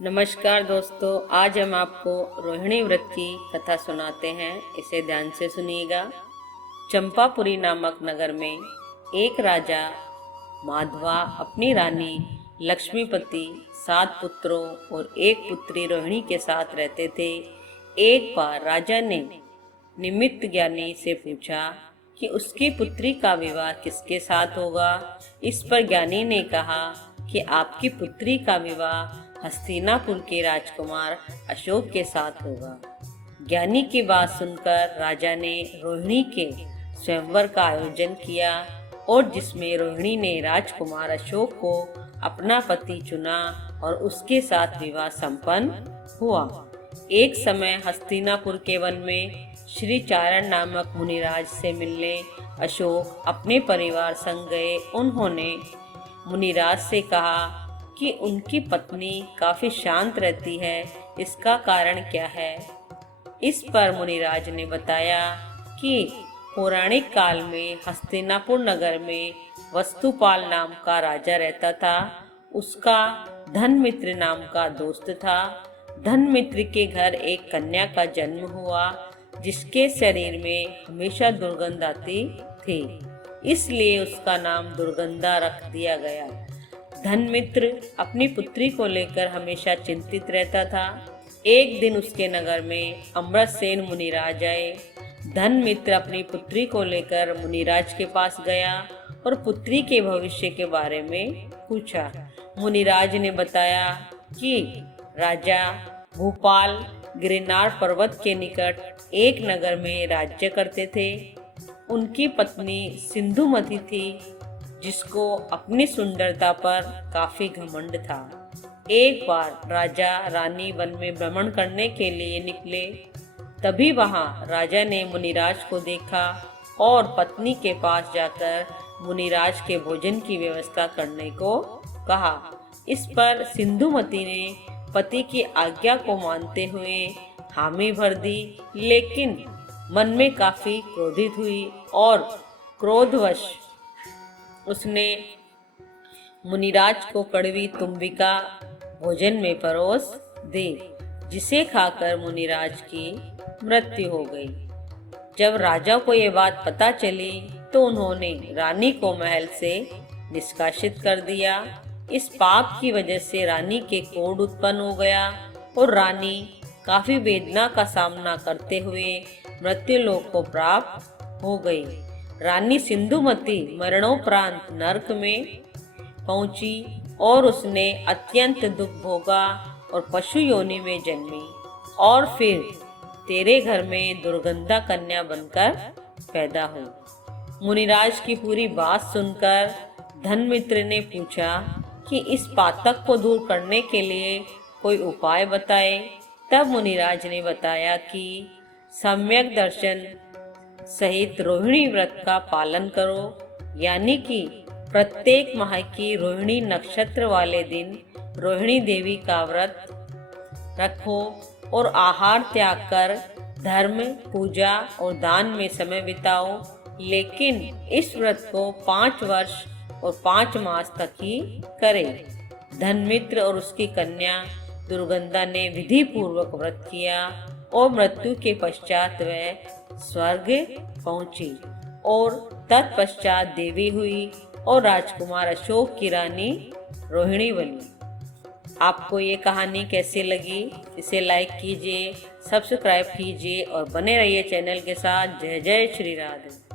नमस्कार दोस्तों, आज हम आपको रोहिणी व्रत की कथा सुनाते हैं। इसे ध्यान से सुनिएगा। चंपापुरी नामक नगर में एक राजा माधवा अपनी रानी लक्ष्मीपति 7 पुत्रों और एक पुत्री रोहिणी के साथ रहते थे। एक बार राजा ने निमित्त ज्ञानी से पूछा कि उसकी पुत्री का विवाह किसके साथ होगा। इस पर ज्ञानी ने कहा कि आपकी पुत्री का विवाह हस्तिनापुर के राजकुमार अशोक के साथ होगा। ज्ञानी की बात सुनकर राजा ने रोहिणी के स्वयंवर का आयोजन किया और जिसमें रोहिणी ने राजकुमार अशोक को अपना पति चुना और उसके साथ विवाह संपन्न हुआ। एक समय हस्तिनापुर के वन में श्री चारण नामक मुनिराज से मिलने अशोक अपने परिवार संग गए। उन्होंने मुनिराज से कहा कि उनकी पत्नी काफी शांत रहती है, इसका कारण क्या है। इस पर मुनिराज ने बताया कि पौराणिक काल में हस्तिनापुर नगर में वस्तुपाल नाम का राजा रहता था। उसका धनमित्र नाम का दोस्त था। धनमित्र के घर एक कन्या का जन्म हुआ जिसके शरीर में हमेशा दुर्गंध आती थी, इसलिए उसका नाम दुर्गंधा रख दिया गया। धनमित्र अपनी पुत्री को लेकर हमेशा चिंतित रहता था। एक दिन उसके नगर में अमृतसेन मुनिराज आए। धनमित्र अपनी पुत्री को लेकर मुनिराज के पास गया और पुत्री के भविष्य के बारे में पूछा। मुनिराज ने बताया कि राजा भूपाल गिरनार पर्वत के निकट एक नगर में राज्य करते थे। उनकी पत्नी सिंधुमती थी, जिसको अपनी सुंदरता पर काफी घमंड था। एक बार राजा रानी वन में भ्रमण करने के लिए निकले। तभी वहां राजा ने मुनिराज को देखा और पत्नी के पास जाकर मुनिराज के भोजन की व्यवस्था करने को कहा। इस पर सिंधुमती ने पति की आज्ञा को मानते हुए हामी भर दी, लेकिन मन में काफी क्रोधित हुई और क्रोधवश उसने मुनिराज को कड़वी तुम्बिका भोजन में परोस दी, जिसे खाकर मुनिराज की मृत्यु हो गई। जब राजा को ये बात पता चली तो उन्होंने रानी को महल से निष्कासित कर दिया। इस पाप की वजह से रानी के क्रोध उत्पन्न हो गया और रानी काफी वेदना का सामना करते हुए मृत्युलोक को प्राप्त हो गई। रानी सिंधुमती मरणोपरांत नरक में पहुंची और उसने अत्यंत दुख भोगा और पशु योनि में जन्मी और फिर तेरे घर में दुर्गंधा कन्या बनकर पैदा हुई। मुनिराज की पूरी बात सुनकर धनमित्र ने पूछा कि इस पातक को दूर करने के लिए कोई उपाय बताए। तब मुनिराज ने बताया कि सम्यक दर्शन सहित रोहिणी व्रत का पालन करो, यानी कि प्रत्येक माह की रोहिणी नक्षत्र वाले दिन रोहिणी देवी का व्रत रखो और आहार त्याग कर धर्म, पूजा और दान में समय बिताओ। लेकिन इस व्रत को 5 वर्ष और 5 मास तक ही करें। धनमित्र और उसकी कन्या दुर्गंधा ने विधि पूर्वक व्रत किया और मृत्यु के पश्चात वह स्वर्ग पहुंची और तत्पश्चात देवी हुई और राजकुमार अशोक की रानी रोहिणी बनी। आपको ये कहानी कैसी लगी? इसे लाइक कीजिए, सब्सक्राइब कीजिए और बने रहिए चैनल के साथ। जय जय श्री राधे।